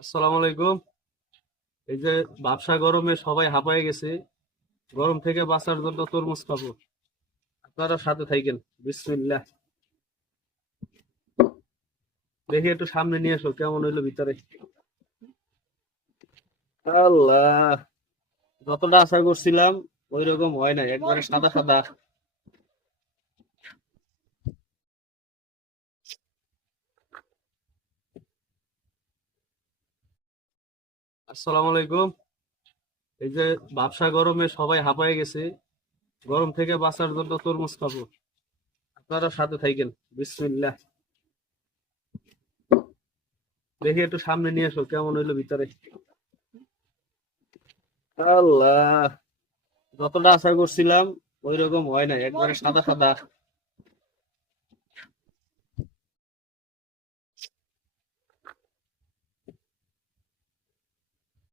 আসসালামু আলাইকুম। এই যে ব্যবসা গরমে সবাই হাঁপায়ে গেছে, গরম থেকে বাঁচার জন্য তরমুজ খাবো। আপনারা সাথে থাকেন। বিসমিল্লাহ। দেখি একটু সামনে নিয়ে এসো, কেমন হইলো ভিতরে। আল্লাহ, যতটা আশা করছিলাম ওই রকম হয় না, একবারে সাদা সাদা। আসসালামু আলাইকুম। এই যে ব্যবসা গরমে সবাই হাঁপায়ে গেছে, গরম থেকে বাঁচার জন্য তরমুজ খাবো। আপনারা সাথে থাকেন। বিসমিল্লাহ। দেখি একটু সামনে নিয়ে এসো, কেমন হইলো ভিতরে। আল্লাহ, যতটা আশা করছিলাম ওই রকম হয় না, একবারে সাদা সাদা।